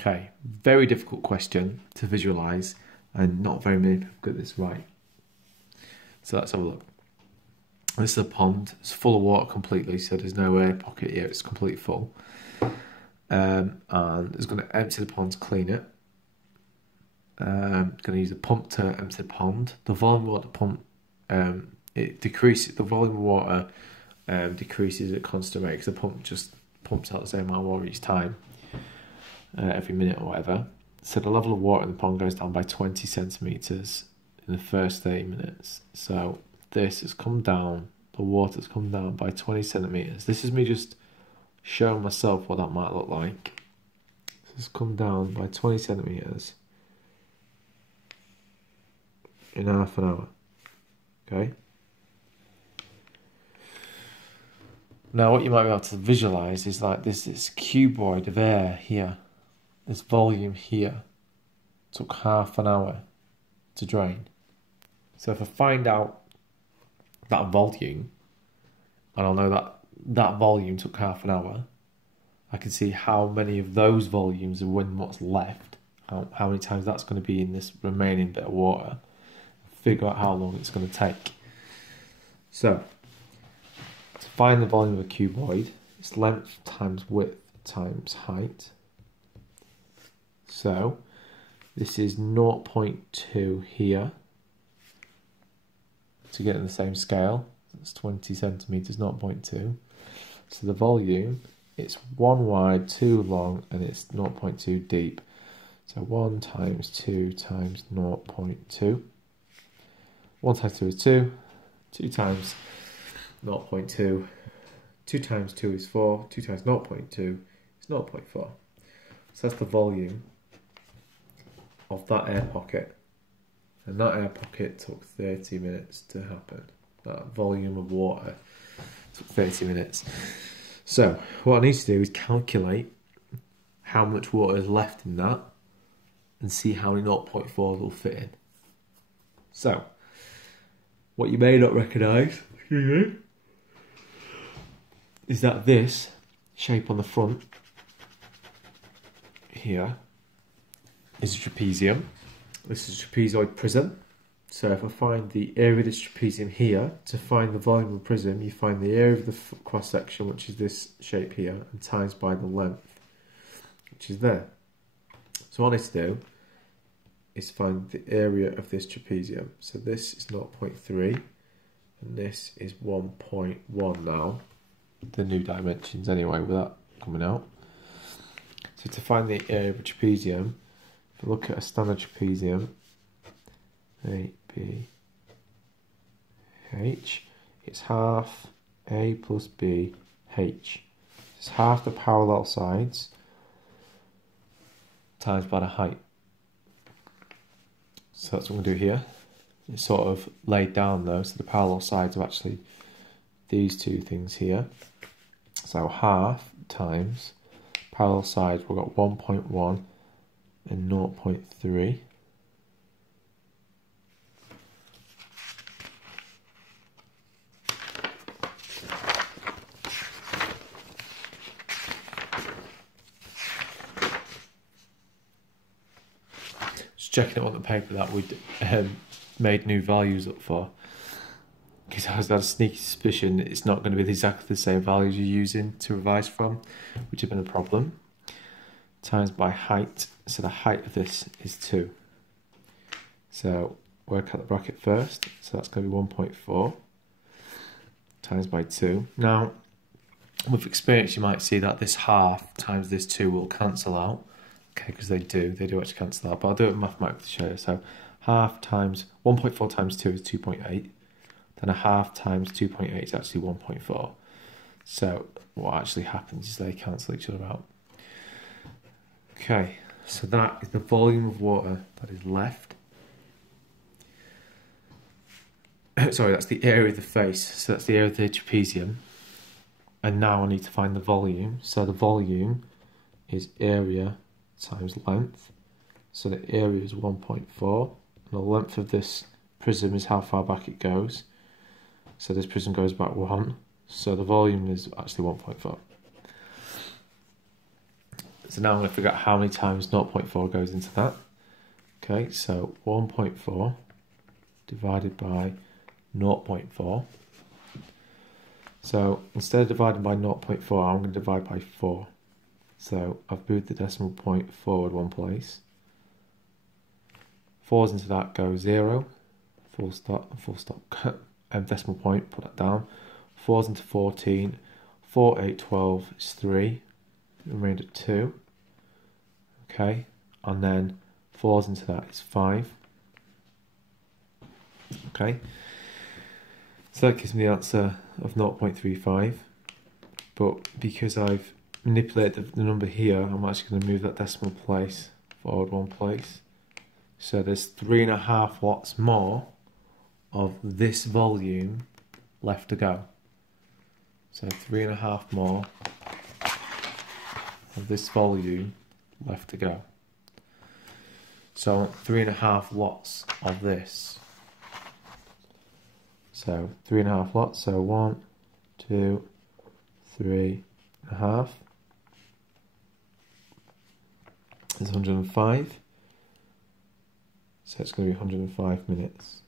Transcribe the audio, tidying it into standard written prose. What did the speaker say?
Okay, very difficult question to visualise, and not very many people get this right. So let's have a look. This is a pond. It's full of water completely, so there's no air pocket here. It's completely full. And it's going to empty the pond to clean it. Going to use a pump to empty the pond. The volume of water pump it decreases. The volume of water decreases at constant rate because the pump just pumps out the same amount of water each time, every minute or whatever. So the level of water in the pond goes down by 20 centimeters in the first 30 minutes. So this has come down. The water's come down by 20 centimeters. This is me just showing myself what that might look like. This has come down by 20 centimeters in half an hour. Okay. Now what you might be able to visualize is like this cuboid of air here, this volume here, took half an hour to drain. So if I find out that volume, and I'll know that that volume took half an hour, I can see how many of those volumes are in what's left, how many times that's going to be in this remaining bit of water, figure out how long it's going to take. So, to find the volume of a cuboid, it's length times width times height. So, this is 0.2 here. To get in the same scale, it's 20 centimeters, 0.2. So the volume, it's 1 wide, 2 long, and it's 0.2 deep. So 1 times 2 times 0.2. 1 times 2 is 2. 2 times 0.2. 2 times 2 is 4. 2 times 0.2 is 0.4. So that's the volume of that air pocket. And that air pocket took 30 minutes to happen. That volume of water took 30 minutes. So what I need to do is calculate how much water is left in that and see how many 0.4 will fit in. So what you may not recognise is that this shape on the front here is a trapezium. This is a trapezoid prism. So if I find the area of this trapezium here, to find the volume of the prism, you find the area of the cross section, which is this shape here, and times by the length, which is there. So what I need to do is find the area of this trapezium. So this is 0.3, and this is 1.1 now. The new dimensions anyway, with that coming out. So to find the area of a trapezium, if I look at a standard trapezium, A, B, H, it's half A plus B, H. It's half the parallel sides times by the height. So that's what I'm going to do here. It's sort of laid down though, so the parallel sides are actually these two things here. So half times parallel sides, we've got 1.1 and 0.3. Just checking it on the paper that we'd made new values up for, because I had a sneaky suspicion it's not going to be exactly the same values you're using to revise from, which would have been a problem. Times by height, so the height of this is 2. So work out the bracket first, so that's going to be 1.4 times by 2. Now, with experience you might see that this half times this 2 will cancel out, okay, because they do actually cancel out, but I'll do it mathematically to show you. So half times 1.4 times 2 is 2.8, then a half times 2.8 is actually 1.4. So what actually happens is they cancel each other out. Okay, so that is the volume of water that is left. Sorry, that's the area of the face, so that's the area of the trapezium. And now I need to find the volume. So the volume is area times length. So the area is 1.4, and the length of this prism is how far back it goes. So this prism goes back 1, so the volume is actually 1.4. So now I'm going to figure out how many times 0.4 goes into that. Okay, so 1.4 divided by 0.4. So instead of dividing by 0.4, I'm going to divide by 4. So I've moved the decimal point forward one place. 4's into that goes 0, full stop, decimal point, put that down. 4's into 14, 4, 8, 12 is 3, remainder 2. Okay, and then 4's into that is 5. Okay, so that gives me the answer of 0.35, but because I've manipulated the number here, I'm actually going to move that decimal place forward one place. So there's 3.5 watts more of this volume left to go. So 3.5 more of this volume left to go. So I want 3.5 watts of this. So 3.5 watts, so 1, 2, 3.5 is 105. So it's going to be 105 minutes.